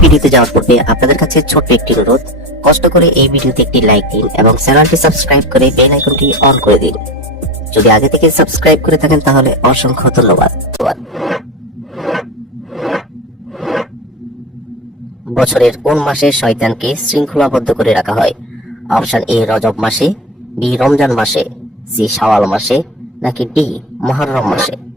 ভিডিওতে যাওয়ার পূর্বে আপনাদের কাছে ছোট্ট একটি অনুরোধ। কষ্ট করে এই ভিডিওতে একটি লাইক দিন এবং চ্যানেলটি সাবস্ক্রাইব করে বেল আইকনটি অন করে দিন। যদি আগে থেকে সাবস্ক্রাইব করে থাকেন তাহলে অসংখ্য ধন্যবাদ। বছরের কোন মাসে শয়তানকে শৃঙ্খলাবদ্ধ করে রাখা হয়? অপশন এ, রজব মাসে, বি, রমজান মাসে, সি, শাওয়াল মাসে, নাকি ডি মহররম মাসে?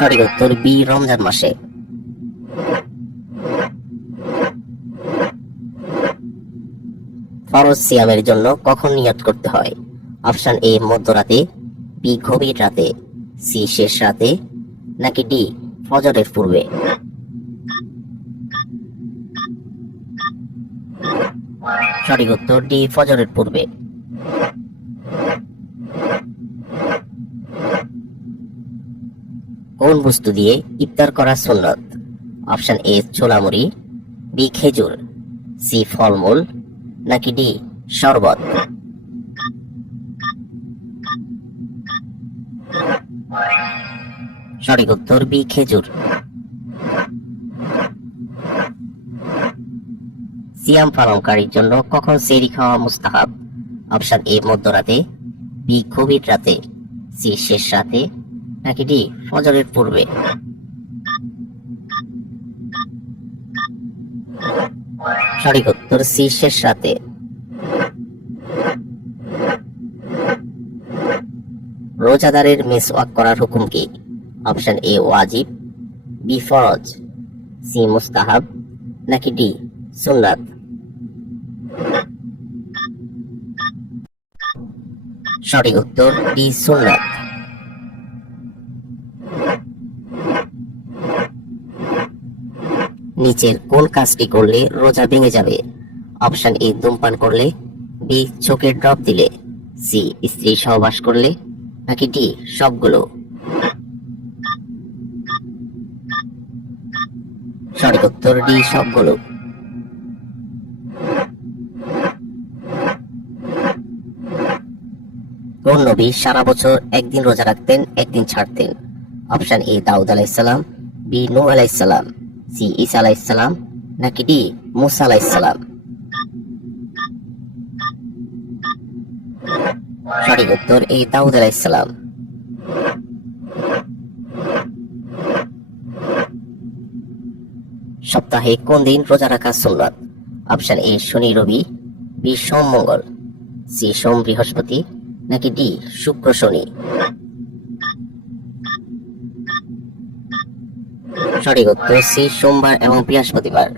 সঠিক উত্তর বি, রমজান মাসে। ফরজ সিয়ামের জন্য কখন নিয়ত করতে হয়? অপশন এ, মধ্যরাতে, বি, গভীর রাতে, সি, শেষ রাতে, নাকি ডি, ফজরের পূর্বে? সঠিক উত্তর ডি, ফজরের পূর্বে। কোন বস্তু দিয়ে ইফতার করা সুন্নত। অপশন এ ছোলা মুড়ি বি, খেজুর, সি, ফলমূল, নাকি ডি, শরবত। সঠিক উত্তর, বি, খেজুর। সিয়াম পালনকারীর জন্য কখন সেরি খাওয়া মুস্তাহাব? অপশন এ, মধ্যরাতে, বি, গভীর রাতে, সি, শেষ রাতে নাকি ডি? ফজরের পূর্বে। সঠিক উত্তর সি, শেষ রাতে। রোজাদারের মেসওয়াক করার হুকুম কি? অপশন এ, ওয়াজিব, বি, ফরজ, সি, মুস্তাহাব, নাকি ডি, সুন্নাত। সঠিক উত্তর, ডি, সুন্নাত। নিচের কোন কাজটি করলে রোজা ভেঙে যাবে। অপশন এ ধূমপান করলে, বি চোখের ড্রপ দিলে, সি স্ত্রী সহবাস করলে নাকি ডি সবগুলো। সঠিক উত্তর ডি সবগুলো। কোন নবী সারা বছর একদিন রোজা রাখতেন, একদিন ছাড়তেন? অপশন এ দাউদ আলাইসালাম বি নূহ আলাইসালাম সি ঈসা আলাইসালাম নাকি ডি, মুসা আলাইসালাম সঠিক উত্তর এ দাউদ আলাইসালাম সপ্তাহে কোন দিন রোজা রাখা সুন্নত? অপশন এ, শনি, রবি, বি, সোম, মঙ্গল। সি, সোম, বৃহস্পতি, নাকি ডি, শুক্র, শনি? সঠিক উত্তর সি সোমবার এবং বৃহস্পতিবার।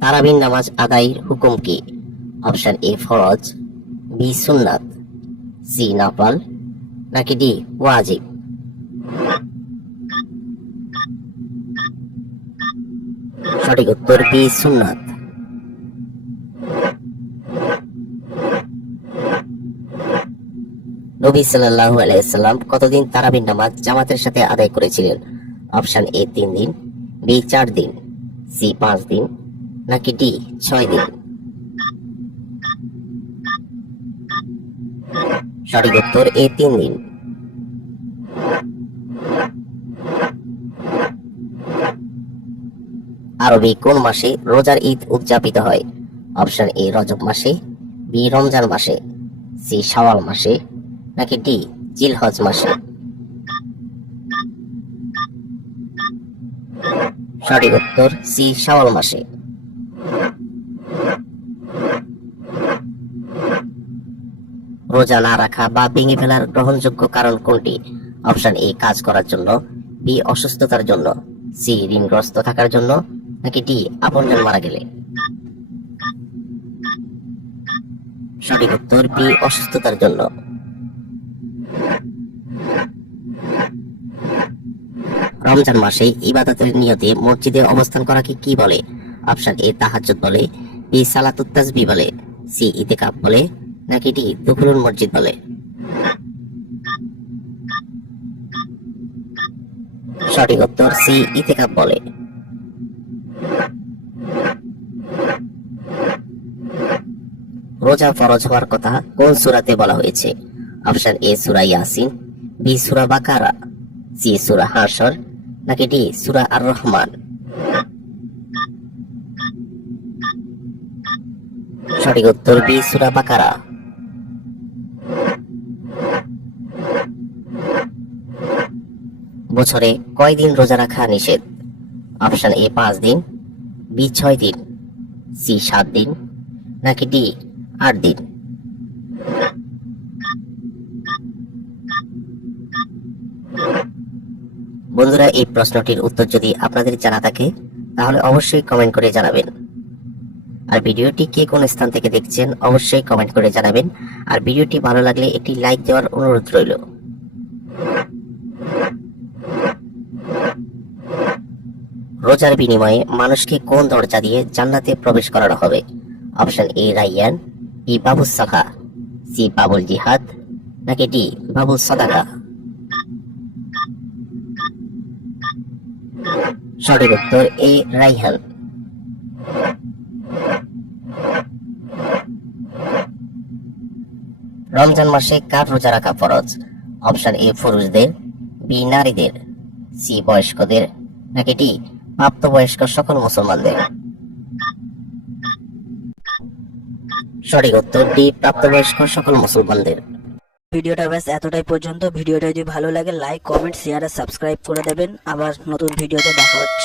তারাবিন নামাজ আদায়ের হুকুম কি? অপশন এ, ফরজ, বি, সুন্নাত, সি, নাফাল, নাকি ডি, ওয়াজিব? সঠিক উত্তর, বি, সুন্নাত। নবী সাল্লাল্লাহু আলাইহি সাল্লাম কতদিন তারাবির নামাজ জামাতের সাথে আদায় করেছিলেন? অপশন এ তিন দিন, বি চার দিন, সি পাঁচ দিন, নাকি ডি ছয় দিন? সঠিক উত্তর এ তিন দিন। আরবি কোন মাসে রোজার ঈদ উদযাপিত হয়? অপশন এ রজব মাসে, বি রমজান মাসে, সি শাওয়াল মাসে নাকি ডি জিলহজ মাসে? সঠিক উত্তর, সি, শাওয়াল মাসে। রোজা না রাখা বা ভেঙে ফেলার গ্রহণযোগ্য কারণ কোনটি? অপশন এ, কাজ করার জন্য। বি, অসুস্থতার জন্য। সি, ঋণগ্রস্ত থাকার জন্য। নাকি ডি, আপনজন মারা গেলে। সঠিক উত্তর, বি, অসুস্থতার জন্য। রমজান মাসে ইবাদতের নিয়তে মসজিদে অবস্থান করাকে কি বলে? অপশন এ, তাহাজ্জুদ বলে, বি, সালাতুত তাসবিহ বলে, সি, ইতিকাফ বলে, নাকি ডি, দুখুলুল মসজিদ বলে? সঠিক উত্তর সি, ইতিকাফ বলে। রোজা ফরজ হওয়ার কথা কোন সূরাতে বলা হয়েছে? অপশন এ, সুরা ইয়াসিন, বি, সুরা বাকারা, সি, সুরা হাসর নাকি ডি? সুরা আর রহমান সঠিক উত্তর বি, সুরা বাকারা। বছরে কয়দিন রোজা রাখা নিষেধ? অপশন এ, পাঁচ দিন, বি, ছয় দিন, সি, সাত দিন, নাকি ডি, আট দিন? বন্ধুরা, এই প্রশ্নটির উত্তর যদি আপনাদের জানা থাকে, তাহলে অবশ্যই কমেন্ট করে জানাবেন। আর ভিডিওটি কে কোন স্থান থেকে দেখছেন, অবশ্যই কমেন্ট করে জানাবেন। আর ভিডিওটি ভালো লাগলে একটি লাইক দেওয়ার অনুরোধ রইল। রোজার বিনিময়ে মানুষকে কোন দরজা দিয়ে জান্নাতে প্রবেশ করানো হবে? অপশন এ, রাইয়ান ই বাবুস সাখা সি, বাবুল জিহাদ, নাকি ডি, বাবুল সদাকা? সঠিক উত্তর এ, রাইহান। রমজান মাসে কার রোজা রাখা ফরজ? অপশন এ, পুরুষদের, বি, নারীদের, সি, বয়স্কদের, নাকি ডি, প্রাপ্তবয়স্ক সকল মুসলমানদের? সঠিক উত্তর ডি, প্রাপ্তবয়স্ক সকল মুসলমানদের। ভিডিওটা ব্যাস এতটাই পর্যন্ত। ভিডিওটা যদি ভালো লাগে লাইক কমেন্ট শেয়ার আর সাবস্ক্রাইব করে দেবেন। আবার নতুন ভিডিওতে দেখা হচ্ছে।